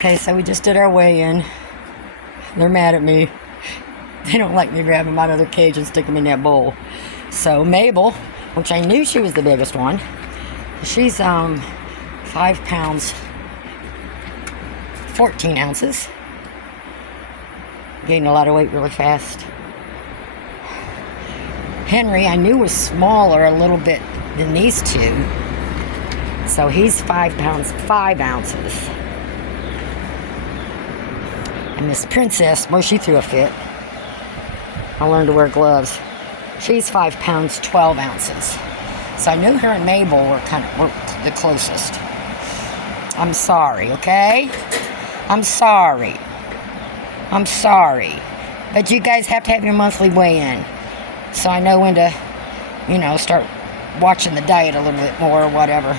Okay, so we just did our weigh-in. They're mad at me. They don't like me grabbing them out of their cage and stick them in that bowl. So Mabel, which I knew she was the biggest one, she's 5 pounds, 14 ounces. Gained a lot of weight really fast. Henry, I knew was smaller a little bit than these two. So he's 5 pounds, 5 ounces. And Miss Princess, well, she threw a fit. I learned to wear gloves. She's 5 pounds, 12 ounces. So I knew her and Mabel were the closest. I'm sorry, okay? I'm sorry. I'm sorry. But you guys have to have your monthly weigh-in. So I know when to, start watching the diet a little bit more or whatever.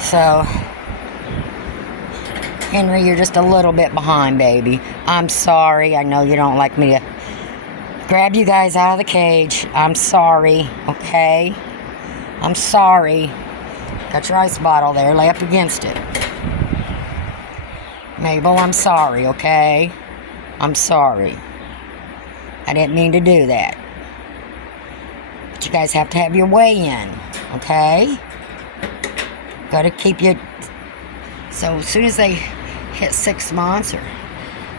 So, Henry, you're just a little bit behind, baby. I'm sorry. I know you don't like me to grab you guys out of the cage. I'm sorry, okay? I'm sorry. Got your ice bottle there. Lay up against it. Mabel, I'm sorry, okay? I'm sorry. I didn't mean to do that. But you guys have to have your weigh-in, okay? Gotta keep you... So as soon as they hit 6 months or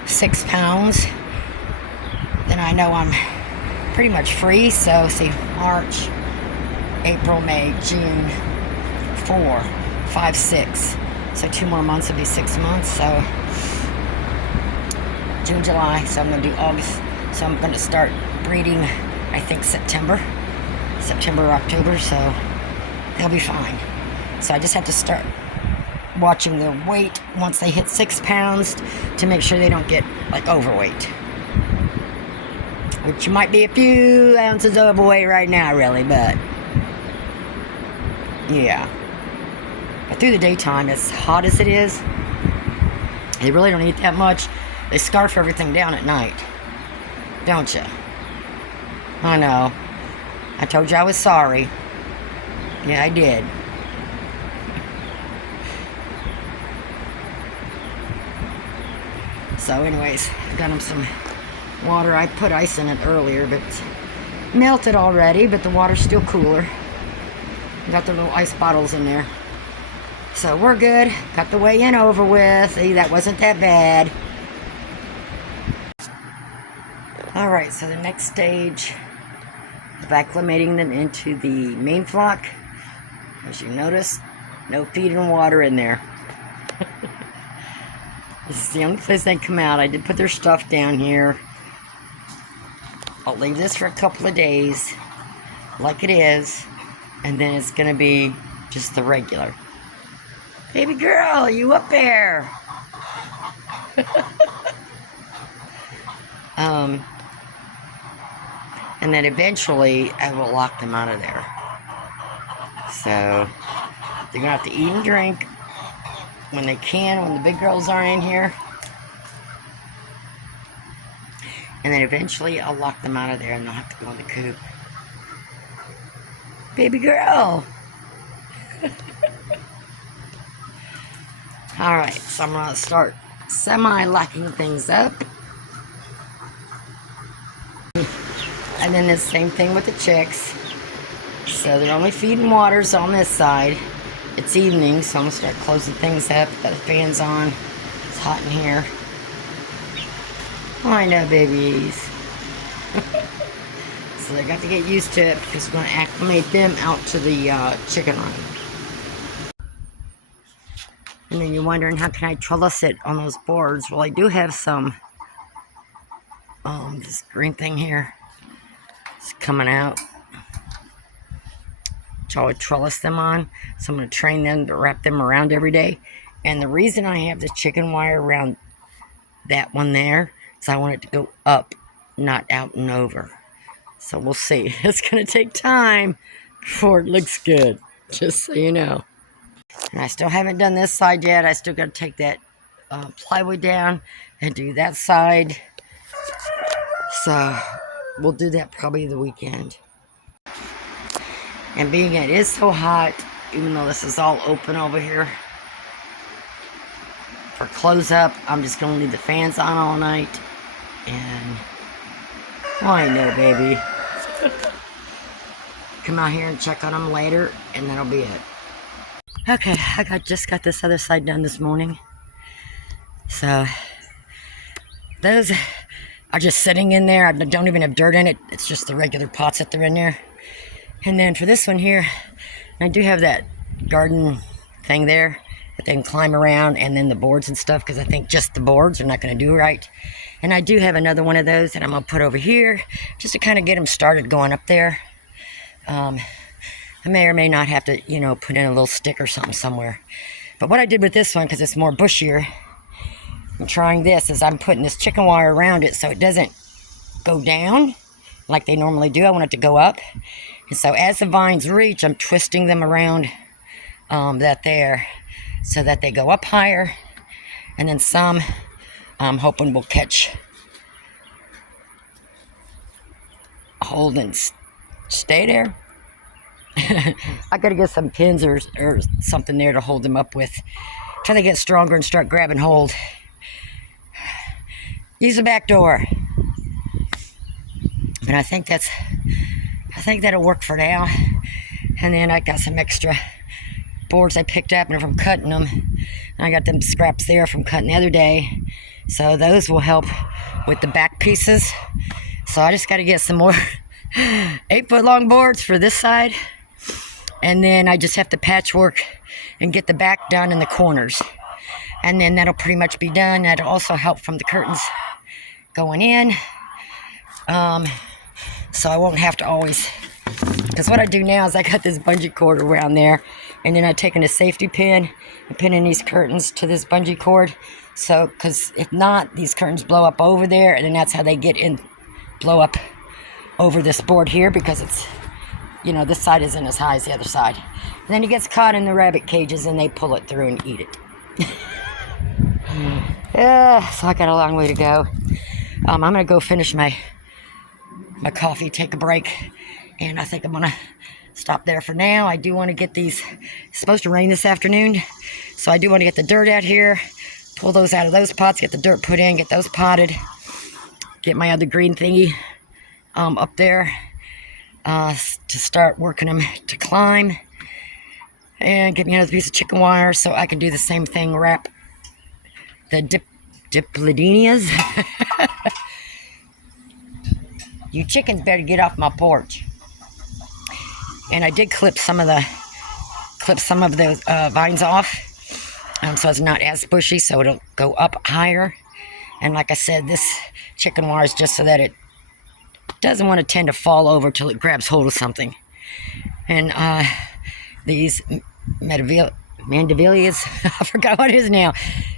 6 pounds, then I know I'm pretty much free. So see, March, April, May, June, 4, 5, 6. So 2 more months would be 6 months. So June, July. So I'm gonna do August. So I'm gonna start breeding, I think September or October. So they'll be fine. So I just have to start watching their weight once they hit 6 pounds to make sure they don't get overweight, which might be a few ounces overweight right now, really, but yeah. But through the daytime, as hot as it is, they really don't eat that much. They scarf everything down at night, don't you? I know. I told you I was sorry. Yeah, I did. So anyways, got them some water. I put ice in it earlier, but it's melted already, but the water's still cooler. Got the little ice bottles in there. So we're good. Got the weigh-in over with. See, that wasn't that bad. Alright, so the next stage of acclimating them into the main flock. As you notice, no feed and water in there. This is the only place they come out. I did put their stuff down here. I'll leave this for a couple of days, like it is, and then it's going to be just the regular. Baby girl, you up there? And then eventually I will lock them out of there. So they're going to have to eat and drink when they can, when the big girls aren't in here. And then eventually I'll lock them out of there and they'll have to go in the coop. Baby girl! Alright, so I'm going to start semi-locking things up. And then the same thing with the chicks. So they're only feeding waters on this side. It's evening, so I'm going to start closing things up. Got the fans on. It's hot in here. I know, babies. So they got to get used to it because we're going to acclimate them out to the chicken run. And then you're wondering, how can I trellis it on those boards? Well, I do have some, this green thing here. It's coming out. Which I would trellis them on. So I'm going to train them to wrap them around every day. And the reason I have the chicken wire around that one there is I want it to go up, not out and over. So we'll see. It's going to take time before it looks good. Just so you know. And I still haven't done this side yet. I still got to take that plywood down and do that side. So we'll do that probably the weekend. And being it is so hot, even though this is all open over here, for close-up, I'm just going to leave the fans on all night. And, I know, baby. Come out here and check on them later, and that'll be it. Okay, I just got this other side done this morning. So, those are just sitting in there. I don't even have dirt in it. It's just the regular pots that they're in there. And then for this one here, I do have that garden thing there that they can climb around, and then the boards and stuff, because I think just the boards are not going to do right. And I do have another one of those that I'm going to put over here just to kind of get them started going up there. I may or may not have to, you know, put in a little stick or something somewhere. But what I did with this one, because it's more bushier, I'm trying this, is I'm putting this chicken wire around it so it doesn't go down like they normally do. I want it to go up. And so as the vines reach, I'm twisting them around that there so that they go up higher. And then some, I'm hoping will catch hold and stay there. I gotta get some pins or something there to hold them up with. Try to get stronger and start grabbing hold. Use the back door. But I think that'll work for now. And then I got some extra boards I picked up and from cutting them. And I got them scraps there from cutting the other day. So those will help with the back pieces. So I just got to get some more 8-foot long boards for this side. And then I just have to patchwork and get the back done in the corners. And then that'll pretty much be done. That'll also help from the curtains going in. So I won't have to always, because what I do now is I got this bungee cord around there, and then I've taken a safety pin and pinning these curtains to this bungee cord. So, because if not, these curtains blow up over there, and then that's how they get in, blow up over this board here, because it's, you know, this side isn't as high as the other side. And then it gets caught in the rabbit cages, and they pull it through and eat it. Yeah, so I got a long way to go. I'm going to go finish my coffee, take a break, and I think I'm going to stop there for now. I do want to get these, it's supposed to rain this afternoon, so I do want to get the dirt out here, pull those out of those pots, get the dirt put in, get those potted, get my other green thingy up there to start working them to climb, and get me another piece of chicken wire so I can do the same thing, wrap the dipladenias. You chickens better get off my porch. And I did clip some of those vines off, so it's not as bushy, so it'll go up higher. And like I said, this chicken wire is just so that it doesn't want to tend to fall over till it grabs hold of something. And these mandevillias, I forgot what it is now.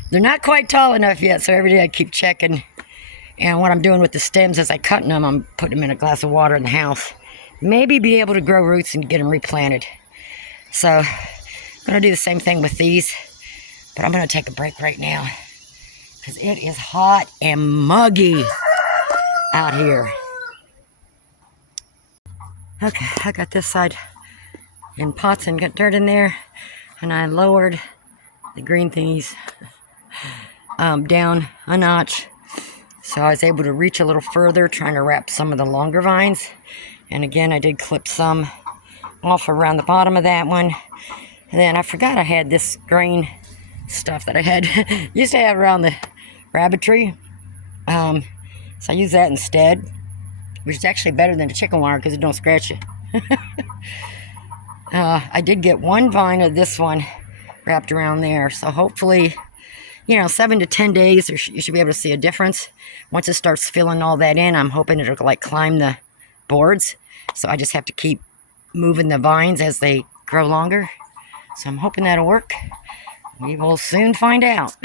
They're not quite tall enough yet, so every day I keep checking. And what I'm doing with the stems as I cut them, I'm putting them in a glass of water in the house. Maybe be able to grow roots and get them replanted. So I'm going to do the same thing with these. But I'm going to take a break right now, because it is hot and muggy out here. Okay, I got this side in pots and got dirt in there. And I lowered the green thingies down a notch. So I was able to reach a little further, trying to wrap some of the longer vines. And again, I did clip some off around the bottom of that one. And then I forgot I had this green stuff that I had used to have around the rabbitry. So I use that instead, which is actually better than the chicken wire because it don't scratch you. I did get one vine of this one wrapped around there. So hopefully, 7 to 10 days, you should be able to see a difference. Once it starts filling all that in, I'm hoping it'll like climb the boards. So I just have to keep moving the vines as they grow longer. So I'm hoping that'll work. We will soon find out.